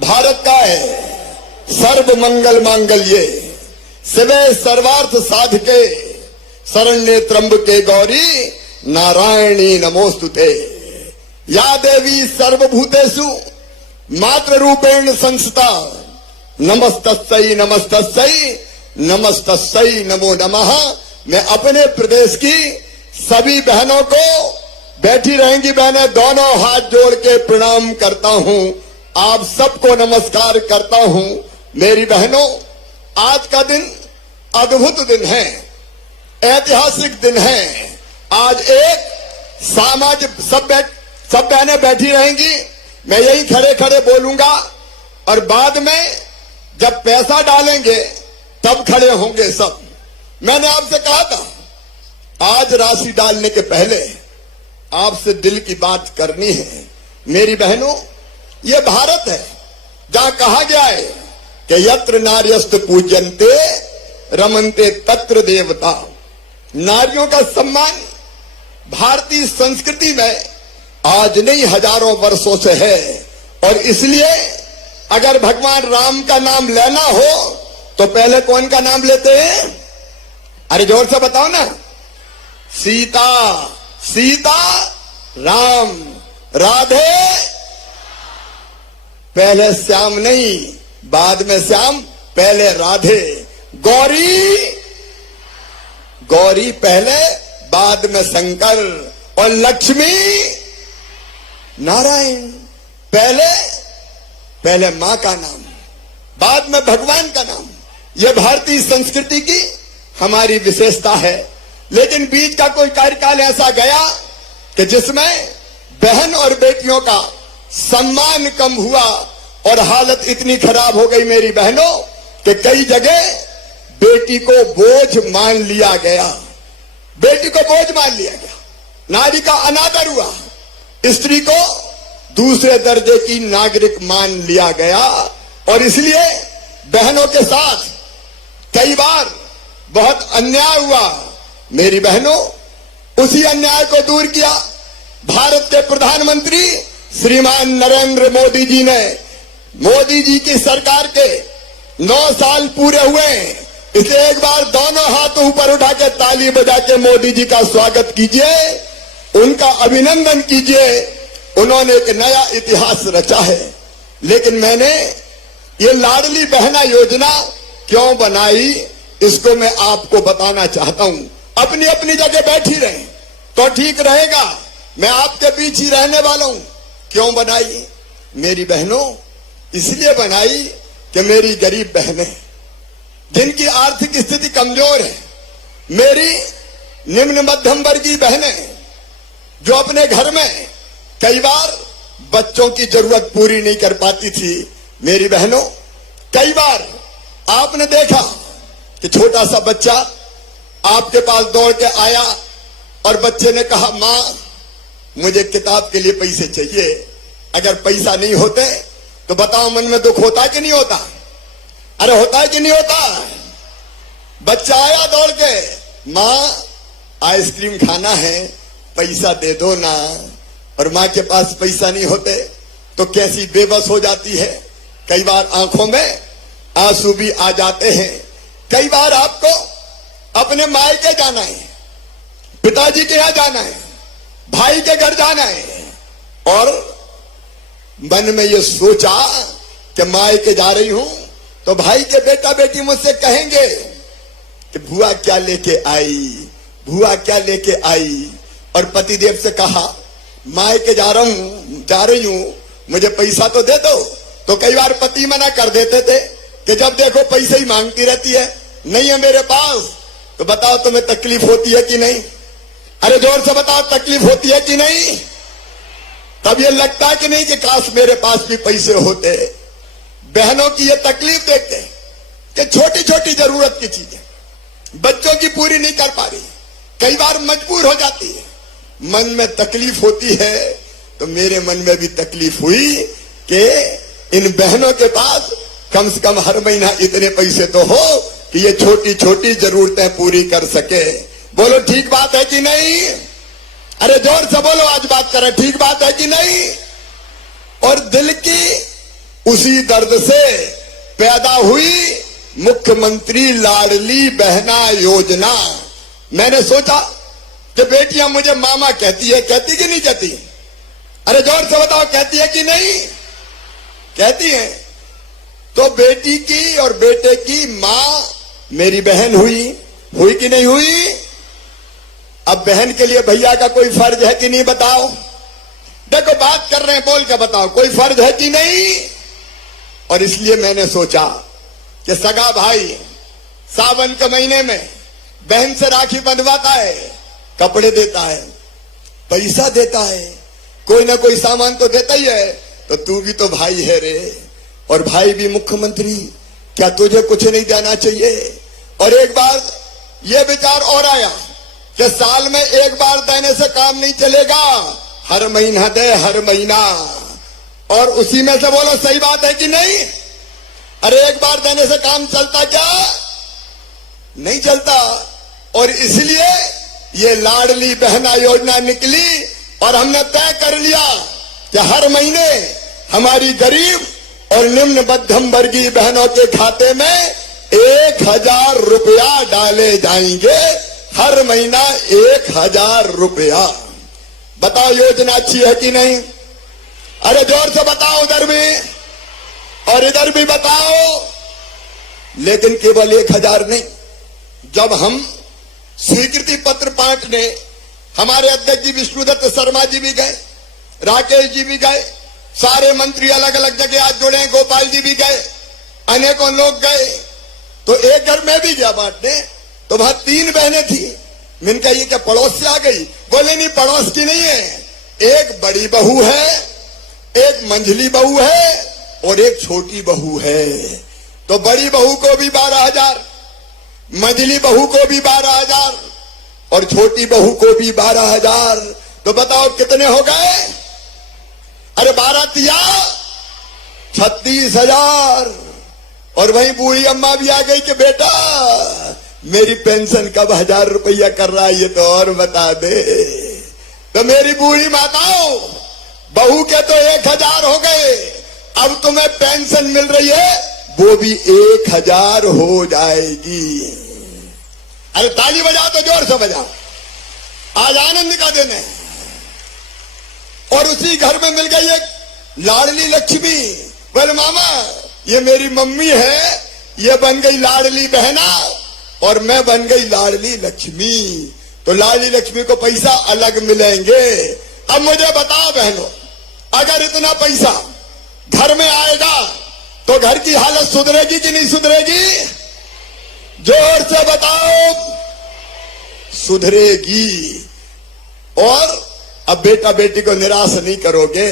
भारत का है। सर्व मंगल मांगल्ये शिवे सर्वार्थ साधके शरण्ये त्र्यंबके गौरी नारायणी नमोस्तुते। या देवी सर्वभूतेषु मात्र रूपेण संस्थिता नमस्तस्यै नमस्तस्यै नमस्तस्यै नमो नमः। मैं अपने प्रदेश की सभी बहनों को, बैठी रहेंगी बहनें, दोनों हाथ जोड़ के प्रणाम करता हूं। आप सबको नमस्कार करता हूं। मेरी बहनों, आज का दिन अद्भुत दिन है, ऐतिहासिक दिन है। आज एक सामाजिक सब बहनें बैठी रहेंगी, मैं यही खड़े खड़े बोलूंगा और बाद में जब पैसा डालेंगे तब खड़े होंगे सब। मैंने आपसे कहा था आज राशि डालने के पहले आपसे दिल की बात करनी है। मेरी बहनों, ये भारत है जहां कहा गया है कि यत्र नार्यस्त पूज्यन्ते रमन्ते तत्र देवता। नारियों का सम्मान भारतीय संस्कृति में आज नहीं हजारों वर्षों से है। और इसलिए अगर भगवान राम का नाम लेना हो तो पहले कौन का नाम लेते हैं? अरे जोर से बताओ ना। सीता, सीता, राम, राधे। पहले श्याम नहीं, बाद में श्याम, पहले राधे। गौरी, गौरी पहले, बाद में शंकर। और लक्ष्मी नारायण, पहले मां का नाम, बाद में भगवान का नाम। यह भारतीय संस्कृति की हमारी विशेषता है। लेकिन बीच का कोई कार्यकाल ऐसा गया कि जिसमें बहन और बेटियों का सम्मान कम हुआ और हालत इतनी खराब हो गई मेरी बहनों कि कई जगह बेटी को बोझ मान लिया गया। बेटी को बोझ मान लिया गया, नारी का अनादर हुआ, स्त्री को दूसरे दर्जे की नागरिक मान लिया गया। और इसलिए बहनों के साथ कई बार बहुत अन्याय हुआ। मेरी बहनों, उसी अन्याय को दूर किया भारत के प्रधानमंत्री श्रीमान नरेंद्र मोदी जी ने। मोदी जी की सरकार के 9 साल पूरे हुए, इसे एक बार दोनों हाथ ऊपर उठा के ताली बजा के मोदी जी का स्वागत कीजिए, उनका अभिनंदन कीजिए। उन्होंने एक नया इतिहास रचा है। लेकिन मैंने ये लाडली बहना योजना क्यों बनाई, इसको मैं आपको बताना चाहता हूं। अपनी अपनी जगह बैठी रहे तो ठीक रहेगा, मैं आपके बीच ही रहने वाला हूं। क्यों बनाई मेरी बहनों? इसलिए बनाई कि मेरी गरीब बहनें जिनकी आर्थिक स्थिति कमजोर है, मेरी निम्न मध्यम वर्गीय बहनें जो अपने घर में कई बार बच्चों की जरूरत पूरी नहीं कर पाती थी। मेरी बहनों, कई बार आपने देखा कि छोटा सा बच्चा आपके पास दौड़ के आया और बच्चे ने कहा, मां मुझे किताब के लिए पैसे चाहिए। अगर पैसा नहीं होते तो बताओ मन में दुख होता कि नहीं होता? अरे होता है कि नहीं होता? बच्चा आया दौड़ के, मां आइसक्रीम खाना है, पैसा दे दो ना। और मां के पास पैसा नहीं होते तो कैसी बेबस हो जाती है। कई बार आंखों में आंसू भी आ जाते हैं। कई बार आपको अपने मायके जाना है, पिताजी के यहां जाना है, भाई के घर जाना है और मन में ये सोचा कि मायके जा रही हूं तो भाई के बेटा बेटी मुझसे कहेंगे कि बुआ क्या लेके आई, बुआ क्या लेके आई। और पतिदेव से कहा, मायके जा रही हूं, मुझे पैसा तो दे दो। तो कई बार पति मना कर देते थे कि जब देखो पैसे ही मांगती रहती है, नहीं है मेरे पास। तो बताओ तुम्हें तकलीफ होती है कि नहीं? अरे जोर से बताओ, तकलीफ होती है कि नहीं? तब ये लगता है कि नहीं कि काश मेरे पास भी पैसे होते। बहनों की ये तकलीफ देखते कि छोटी छोटी जरूरत की चीजें बच्चों की पूरी नहीं कर पा रही, कई बार मजबूर हो जाती है, मन में तकलीफ होती है। तो मेरे मन में भी तकलीफ हुई कि इन बहनों के पास कम से कम हर महीना इतने पैसे तो हो कि ये छोटी छोटी जरूरतें पूरी कर सके। बोलो ठीक बात है कि नहीं? अरे जोर से बोलो, आज बात करें, ठीक बात है कि नहीं? और दिल की उसी दर्द से पैदा हुई मुख्यमंत्री लाडली बहना योजना। मैंने सोचा कि बेटियां मुझे मामा कहती है, कहती कि नहीं कहती? अरे जोर से बताओ, कहती है कि नहीं? कहती है। तो बेटी की और बेटे की मां मेरी बहन हुई कि नहीं हुई? अब बहन के लिए भैया का कोई फर्ज है कि नहीं बताओ? देखो बात कर रहे हैं, बोल के बताओ, कोई फर्ज है कि नहीं? और इसलिए मैंने सोचा कि सगा भाई सावन के महीने में बहन से राखी बंधवाता है, कपड़े देता है, पैसा देता है, कोई ना कोई सामान तो देता ही है। तो तू भी तो भाई है रे, और भाई भी मुख्यमंत्री, क्या तुझे कुछ नहीं देना चाहिए? और एक बार यह विचार और आया कि साल में एक बार देने से काम नहीं चलेगा, हर महीना दे, हर महीना। और उसी में से बोलो सही बात है कि नहीं? अरे एक बार देने से काम चलता क्या? नहीं चलता। और इसलिए ये लाडली बहना योजना निकली और हमने तय कर लिया कि हर महीने हमारी गरीब और निम्न मध्यम वर्गीय बहनों के खाते में 1000 रुपया डाले जाएंगे। हर महीना 1000 रुपया। बताओ योजना अच्छी है कि नहीं? अरे जोर से बताओ, उधर भी और इधर भी बताओ। लेकिन केवल 1000 नहीं, जब हम स्वीकृति पत्र बांटने हमारे अध्यक्ष जी विष्णुदत्त शर्मा जी भी गए, राकेश जी भी गए, सारे मंत्री अलग अलग जगह आज जुड़े, गोपाल जी भी गए, अनेकों लोग गए। तो एक घर में भी गया बांटने, तो वहां 3 बहनें थी। मैंने कहा ये क्या पड़ोस से आ गई? बोले नहीं, पड़ोस की नहीं है, एक बड़ी बहू है, एक मंझली बहू है और एक छोटी बहू है। तो बड़ी बहू को भी 12,000, मंझली बहू को भी 12,000 और छोटी बहू को भी 12,000। तो बताओ कितने हो गए? अरे 12 तिया 36,000। और वहीं बूढ़ी अम्मा भी आ गई कि बेटा मेरी पेंशन कब 1000 रुपया कर रहा है, ये तो और बता दे। तो मेरी बूढ़ी माताओं, बहू के तो 1000 हो गए, अब तुम्हें पेंशन मिल रही है वो भी 1000 हो जाएगी। अरे ताली बजाओ तो जोर से बजाओ, आज आनंद का दिन है। और उसी घर में मिल गई एक लाडली लक्ष्मी। बोले मामा ये मेरी मम्मी है, ये बन गई लाडली बहना और मैं बन गई लाडली लक्ष्मी। तो लाडली लक्ष्मी को पैसा अलग मिलेंगे। अब मुझे बताओ बहनों, अगर इतना पैसा घर में आएगा तो घर की हालत सुधरेगी कि नहीं सुधरेगी? जोर से बताओ, सुधरेगी। और अब बेटा बेटी को निराश नहीं करोगे,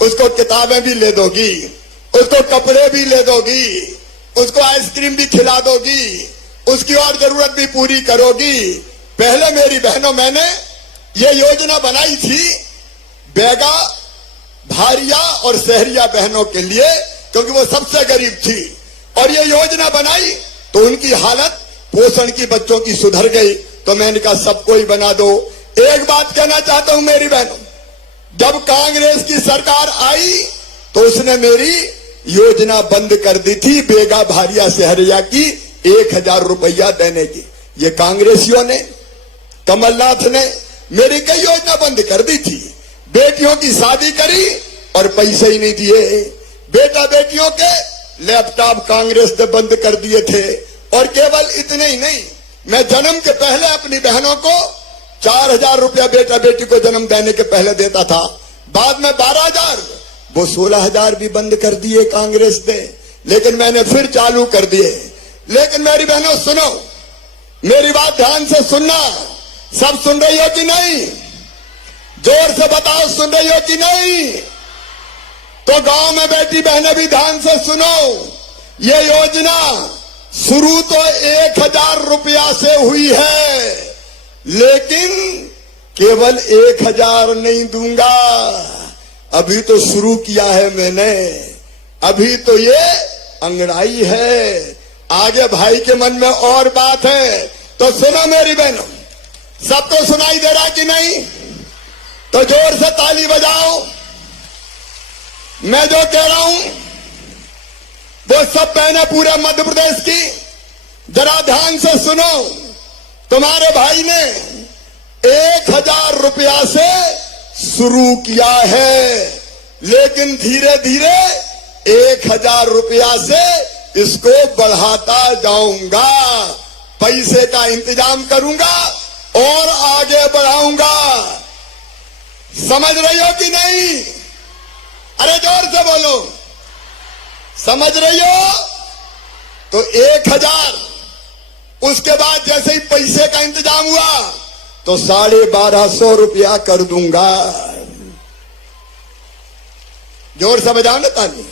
उसको किताबें भी ले दोगी, उसको कपड़े भी ले दोगी, उसको आइसक्रीम भी खिला दोगी, उसकी और जरूरत भी पूरी करोगी। पहले मेरी बहनों मैंने ये योजना बनाई थी बेगा, भारिया और शहरिया बहनों के लिए, क्योंकि वो सबसे गरीब थी। और ये योजना बनाई तो उनकी हालत पोषण की बच्चों की सुधर गई। तो मैंने कहा सबको ही बना दो। एक बात कहना चाहता हूं मेरी बहनों, जब कांग्रेस की सरकार आई तो उसने मेरी योजना बंद कर दी थी बेगा, भारिया, शहरिया की 1000 रुपया देने की। ये कांग्रेसियों ने, कमलनाथ ने मेरी कई योजना बंद कर दी थी। बेटियों की शादी करी और पैसे ही नहीं दिए। बेटा बेटियों के लैपटॉप कांग्रेस ने बंद कर दिए थे। और केवल इतने ही नहीं, मैं जन्म के पहले अपनी बहनों को 4000 रुपया बेटा बेटी को जन्म देने के पहले देता था। बाद में 12,000, वो 16,000 भी बंद कर दिए कांग्रेस ने, लेकिन मैंने फिर चालू कर दिए। लेकिन मेरी बहनों सुनो, मेरी बात ध्यान से सुनना। सब सुन रही हो कि नहीं? जोर से बताओ सुन रही हो कि नहीं? तो गांव में बैठी बहनें भी ध्यान से सुनो। ये योजना शुरू तो 1000 रुपया से हुई है, लेकिन केवल 1000 नहीं दूंगा। अभी तो शुरू किया है मैंने, अभी तो ये अंगड़ाई है। आगे भाई के मन में और बात है। तो सुनो मेरी बहनों, सबको सुनाई दे रहा कि नहीं? तो जोर से ताली बजाओ। मैं जो कह रहा हूं वो सब बहनें पूरे मध्य प्रदेश की, जरा ध्यान से सुनो। तुम्हारे भाई ने 1000 रुपया से शुरू किया है, लेकिन धीरे धीरे 1000 रुपया से इसको बढ़ाता जाऊंगा। पैसे का इंतजाम करूंगा और आगे बढ़ाऊंगा। समझ रही हो कि नहीं? अरे जोर से बोलो, समझ रही हो? तो 1000, उसके बाद जैसे ही पैसे का इंतजाम हुआ तो 1250 रुपया कर दूंगा। जोर से बजाओ ना ताली।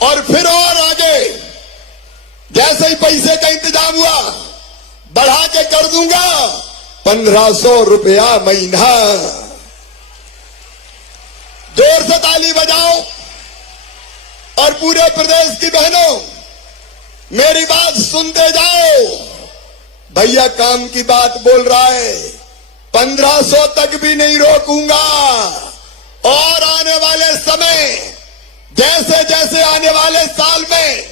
और फिर और आगे जैसे ही पैसे का इंतजाम हुआ बढ़ा के कर दूंगा 1500 रुपया महीना। जोर से ताली बजाओ। और पूरे प्रदेश की बहनों मेरी बात सुनते जाओ। भैया काम की बात बोल रहा है, 1500 तक भी नहीं रोकूंगा। और आने वाले समय, जैसे जैसे आने वाले साल में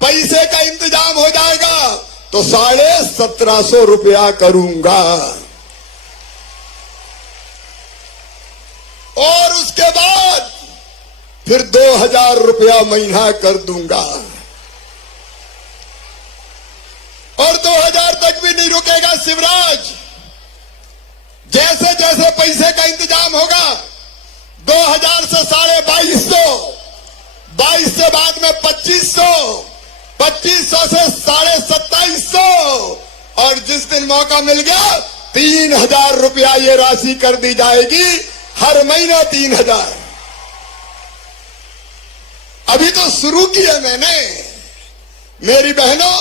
पैसे का इंतजाम हो जाएगा तो 1750 रुपया करूंगा। और उसके बाद फिर 2000 रुपया महीना कर दूंगा। और 2000 तक भी नहीं रुकेगा शिवराज। जैसे जैसे पैसे का इंतजाम होगा 2000 से 2250, 22 से बाद में 2500, 2500 से 2750, और जिस दिन मौका मिल गया 3000 रुपया ये राशि कर दी जाएगी। हर महीने 3000। अभी तो शुरू किया मैंने। मेरी बहनों,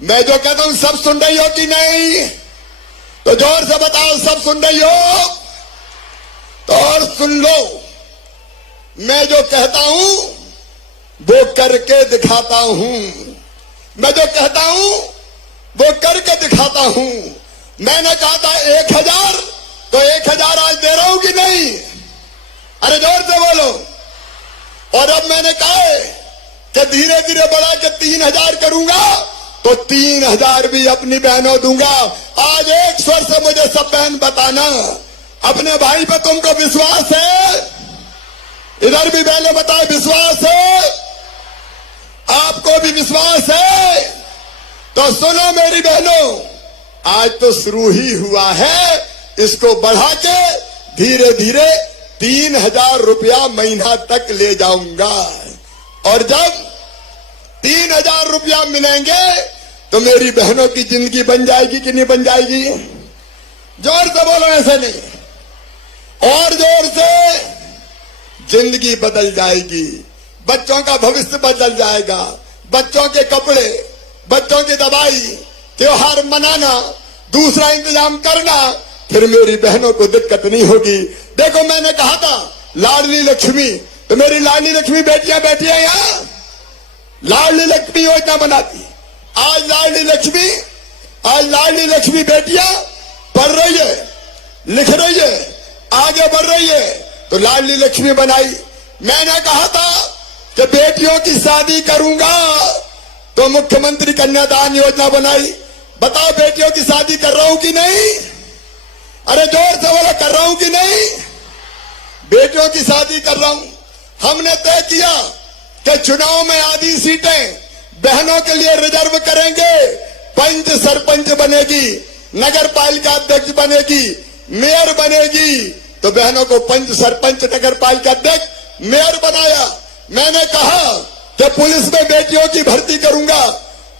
मैं जो कहता हूं सब सुन रही हो कि नहीं? तो जोर से बताओ, सब सुन रही हो? तो और सुन लो, मैं जो कहता हूं वो करके दिखाता हूं। मैं जो कहता हूं वो करके दिखाता हूं। मैंने कहा था 1000, तो 1000 आज दे रहा हूं कि नहीं? अरे जोर से बोलो। और अब मैंने कहा है कि धीरे धीरे बढ़ा के 3000 करूंगा, तो 3000 भी अपनी बहनों दूंगा। आज एक स्वर से मुझे सब बहन बताना, अपने भाई पे तुमको विश्वास है? इधर भी बहने बताए विश्वास है? आपको भी विश्वास है? तो सुनो मेरी बहनों, आज तो शुरू ही हुआ है। इसको बढ़ा के धीरे धीरे 3000 रुपया महीना तक ले जाऊंगा। और जब 3000 रुपया मिलेंगे तो मेरी बहनों की जिंदगी बन जाएगी कि नहीं बन जाएगी? जोर से बोलो, ऐसे नहीं, और जोर से। जिंदगी बदल जाएगी, बच्चों का भविष्य बदल जाएगा। बच्चों के कपड़े, बच्चों की दवाई, त्योहार मनाना, दूसरा इंतजाम करना, फिर मेरी बहनों को दिक्कत नहीं होगी। देखो मैंने कहा था लाडली लक्ष्मी, तो मेरी लाडली लक्ष्मी बेटियां बैठी है यहां, लाडली लक्ष्मी योजना बनाती। आज लाडली लक्ष्मी बेटियां पढ़ रही है, लिख रही है, आगे बढ़ रही है, तो लाडली लक्ष्मी बनाई। मैंने कहा था कि बेटियों की शादी करूंगा, तो मुख्यमंत्री कन्यादान योजना बनाई। बताओ बेटियों की शादी कर रहा हूं कि नहीं? अरे जोर से बोलो, कर रहा हूं कि नहीं? बेटियों की शादी कर रहा हूं। हमने तय किया कि चुनाव में आधी सीटें बहनों के लिए रिजर्व करेंगे। पंच सरपंच बनेगी, नगर पालिका अध्यक्ष बनेगी, मेयर बनेगी, तो बहनों को पंच सरपंच नगर पालिका अध्यक्ष मेयर बनाया। मैंने कहा कि पुलिस में बेटियों की भर्ती करूंगा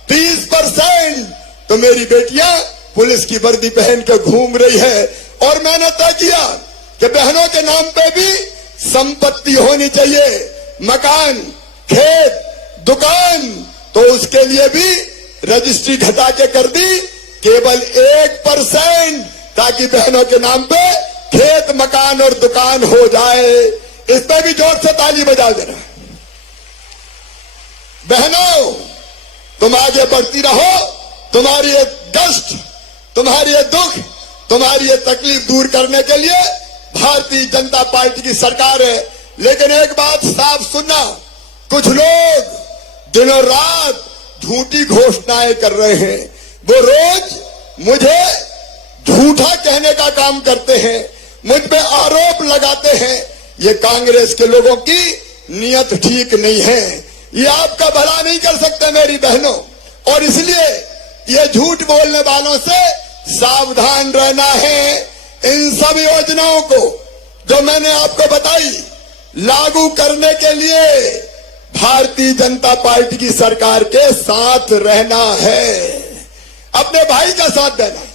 30%, तो मेरी बेटियां पुलिस की वर्दी पहन के घूम रही है। और मैंने तय किया कि बहनों के नाम पे भी संपत्ति होनी चाहिए, मकान, खेत, दुकान, तो उसके लिए भी रजिस्ट्री घटा के कर दी केवल 1%, ताकि बहनों के नाम पे खेत, मकान और दुकान हो जाए। इस पे भी जोर से ताली बजा देना। बहनों, तुम आगे बढ़ती रहो। तुम्हारी ये कष्ट, तुम्हारी ये दुख, तुम्हारी ये तकलीफ दूर करने के लिए भारतीय जनता पार्टी की सरकार है। लेकिन एक बात साफ सुनना, कुछ लोग दिनों रात झूठी घोषणाएं कर रहे हैं। वो रोज मुझे झूठा कहने का काम करते हैं, मुझ पे आरोप लगाते हैं। ये कांग्रेस के लोगों की नियत ठीक नहीं है। ये आपका भला नहीं कर सकते मेरी बहनों, और इसलिए ये झूठ बोलने वालों से सावधान रहना है। इन सब योजनाओं को जो मैंने आपको बताई लागू करने के लिए भारतीय जनता पार्टी की सरकार के साथ रहना है। अपने भाई का साथ देना है,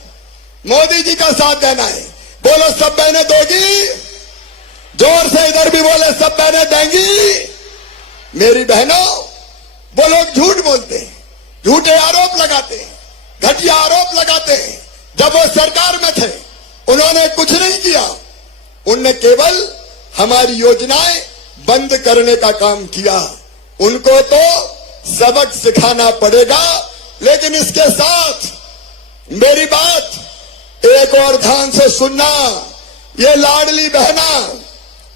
मोदी जी का साथ देना है। बोलो सब बहनें दोगी? जोर से इधर भी बोले सब बहनें देंगी? मेरी बहनों, वो लोग झूठ बोलते हैं, झूठे आरोप लगाते हैं, घटिया आरोप लगाते हैं। जब वो सरकार में थे उन्होंने कुछ नहीं किया, उनने केवल हमारी योजनाएं बंद करने का काम किया। उनको तो सबक सिखाना पड़ेगा। लेकिन इसके साथ मेरी बात एक और ध्यान से सुनना। ये लाडली बहना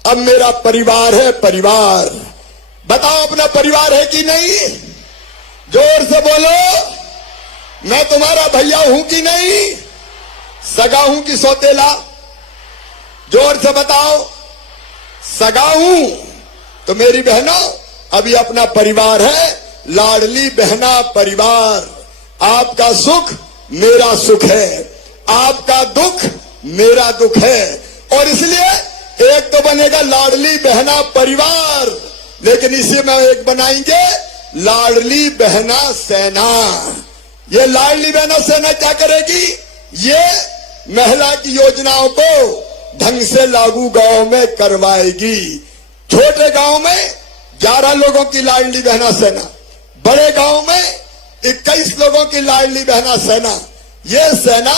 अब मेरा परिवार है। परिवार, बताओ अपना परिवार है कि नहीं? जोर से बोलो। मैं तुम्हारा भैया हूं कि नहीं? सगा हूं कि सौतेला? जोर से बताओ। सगा हूं। तो मेरी बहनों, अभी अपना परिवार है, लाडली बहना परिवार। आपका सुख मेरा सुख है, आपका दुख मेरा दुख है, और इसलिए एक तो बनेगा लाडली बहना परिवार, लेकिन इसी में एक बनाएंगे लाडली बहना सेना। ये लाडली बहना सेना क्या करेगी? ये महिला की योजनाओं को ढंग से लागू गांव में करवाएगी। छोटे गांव में 11 लोगों की लाडली बहना सेना, बड़े गांव में 21 लोगों की लाडली बहना सेना। ये सेना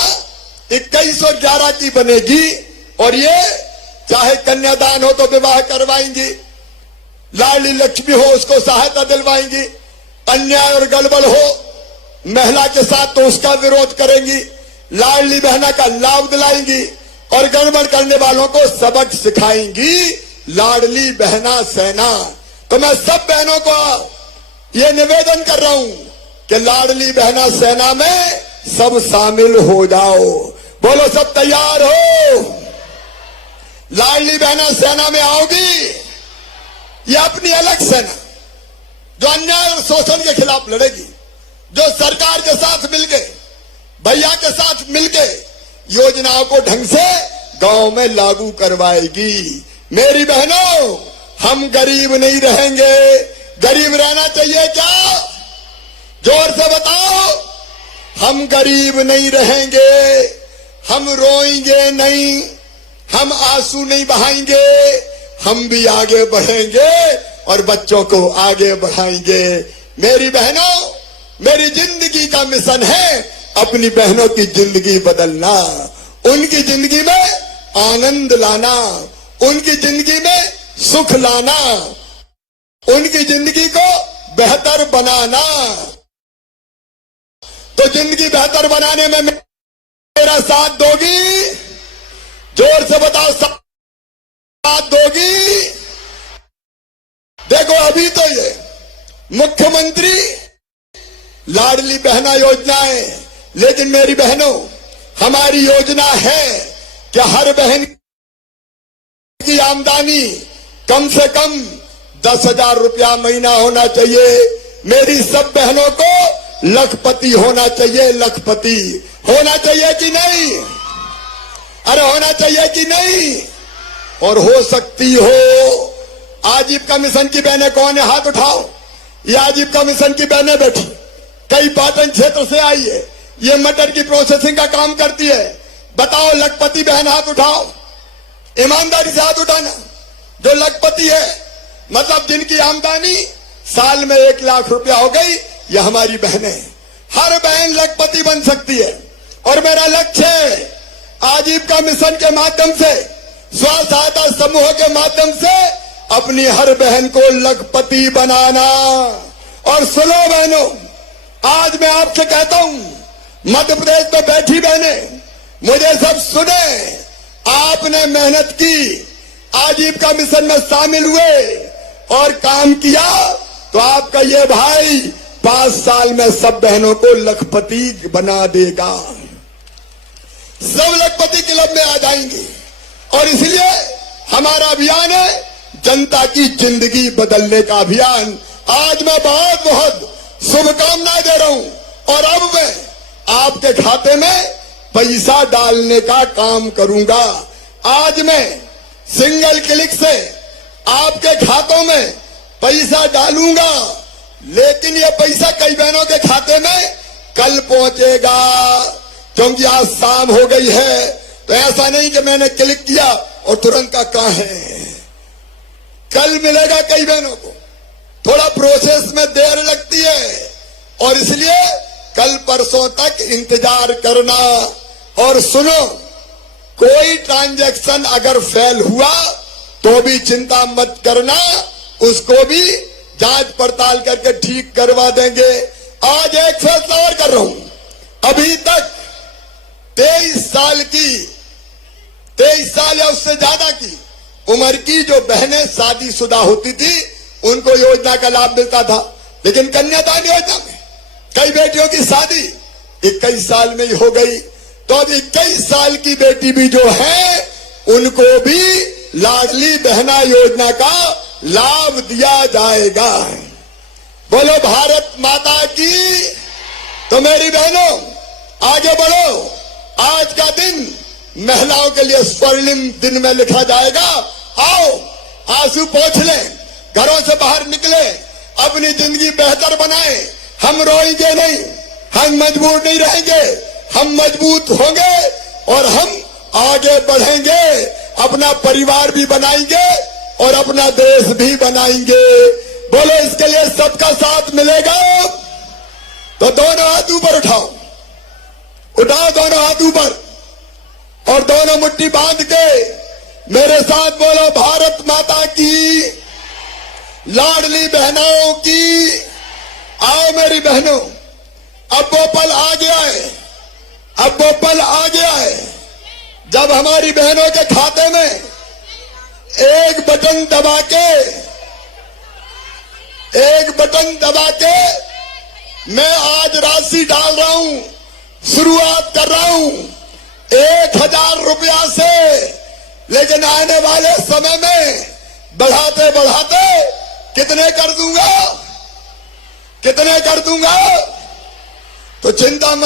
21 और 11 की बनेगी, और ये चाहे कन्यादान हो तो विवाह करवाएंगी, लाडली लक्ष्मी हो उसको सहायता दिलवाएंगी, अन्याय और गड़बड़ हो महिला के साथ तो उसका विरोध करेंगी, लाडली बहना का लाभ दिलाएंगी, और गड़बड़ करने वालों को सबक सिखाएंगी लाडली बहना सेना। तो मैं सब बहनों को ये निवेदन कर रहा हूं कि लाडली बहना सेना में सब शामिल हो जाओ। बोलो सब तैयार हो? लाडली बहना सेना में आओगी? ये अपनी अलग सेना जो अन्याय और शोषण के खिलाफ लड़ेगी, जो सरकार के साथ मिलके, भैया के साथ मिलके योजनाओं को ढंग से गांव में लागू करवाएगी। मेरी बहनों, हम गरीब नहीं रहेंगे। गरीब रहना चाहिए क्या? जोर से बताओ। हम गरीब नहीं रहेंगे, हम रोएंगे नहीं, हम आंसू नहीं बहाएंगे, हम भी आगे बढ़ेंगे और बच्चों को आगे बढ़ाएंगे। मेरी बहनों, मेरी जिंदगी का मिशन है अपनी बहनों की जिंदगी बदलना, उनकी जिंदगी में आनंद लाना, उनकी जिंदगी में सुख लाना, उनकी जिंदगी को बेहतर बनाना। तो जिंदगी बेहतर बनाने में मेरा साथ दोगी? जोर से बताओ, साथ दोगी? देखो, अभी तो ये मुख्यमंत्री लाडली बहना योजना है, लेकिन मेरी बहनों, हमारी योजना है कि हर बहन की आमदनी कम से कम 10,000 रुपया महीना होना चाहिए। मेरी सब बहनों को लखपति होना चाहिए। लखपति होना चाहिए कि नहीं? अरे होना चाहिए कि नहीं? और हो सकती हो। आजीविका मिशन की बहनें कौन है? हाथ उठाओ। ये आजीविका मिशन की बहनें बैठी, कई पाटन क्षेत्र से आई है, ये मटर की प्रोसेसिंग का काम करती है। बताओ, लखपति बहन हाथ उठाओ। ईमानदारी से हाथ उठाना। जो लखपति है, मतलब जिनकी आमदनी साल में 1 लाख रुपया हो गई, यह हमारी बहनें हैं। हर बहन लखपति बन सकती है, और मेरा लक्ष्य है आजीविका मिशन के माध्यम से, स्व सहायता समूह के माध्यम से अपनी हर बहन को लखपति बनाना। और सुनो बहनों, आज मैं आपसे कहता हूं, मध्य प्रदेश में बैठी बहनें, मुझे सब सुने। आपने मेहनत की, आजीविका मिशन में शामिल हुए और काम किया, तो आपका ये भाई 5 साल में सब बहनों को लखपति बना देगा, सब लखपति क्लब में आ जाएंगे। और इसलिए हमारा अभियान है जनता की जिंदगी बदलने का अभियान। आज मैं बहुत बहुत शुभकामनाएं दे रहा हूं और अब मैं आपके खाते में पैसा डालने का काम करूंगा। आज मैं सिंगल क्लिक से आपके खातों में पैसा डालूंगा, लेकिन ये पैसा कई बहनों के खाते में कल पहुंचेगा, क्योंकि आज शाम हो गई है। तो ऐसा नहीं कि मैंने क्लिक किया और तुरंत का कहां है, कल मिलेगा कई बहनों को। थोड़ा प्रोसेस में देर लगती है और इसलिए कल परसों तक इंतजार करना। और सुनो, कोई ट्रांजैक्शन अगर फेल हुआ तो भी चिंता मत करना, उसको भी जांच पड़ताल करके ठीक करवा देंगे। आज एक फैसला और कर रहा हूं, अभी तक 23 साल या उससे ज्यादा की उम्र की जो बहनें शादीशुदा होती थी उनको योजना का लाभ मिलता था, लेकिन कन्यादान योजना में कई बेटियों की शादी 21 साल में ही हो गई। तो अब 21 साल की बेटी भी जो है उनको भी लाडली बहना योजना का लाभ दिया जाएगा। बोलो भारत माता की। तो मेरी बहनों आगे बढ़ो, आज का दिन महिलाओं के लिए स्वर्णिम दिन में लिखा जाएगा। आओ आंसू पोंछ लें, घरों से बाहर निकले, अपनी जिंदगी बेहतर बनाएं। हम रोएंगे नहीं, हम मजबूर नहीं रहेंगे, हम मजबूत होंगे और हम आगे बढ़ेंगे, अपना परिवार भी बनाएंगे और अपना देश भी बनाएंगे। बोलो इसके लिए सबका साथ मिलेगा। तो दोनों हाथ ऊपर उठाओ, उठाओ दोनों हाथ ऊपर और दोनों मुट्ठी बांध के मेरे साथ बोलो, भारत माता की, लाडली बहनों की। आओ मेरी बहनों, अब वो पल आ गया है, अब वो पल आ गया है जब हमारी बहनों के खाते में एक बटन दबा के मैं आज राशि डाल रहा हूं, शुरुआत कर रहा हूं 1000 रुपया से, लेकिन आने वाले समय में बढ़ाते बढ़ाते कितने कर दूंगा, तो चिंता मत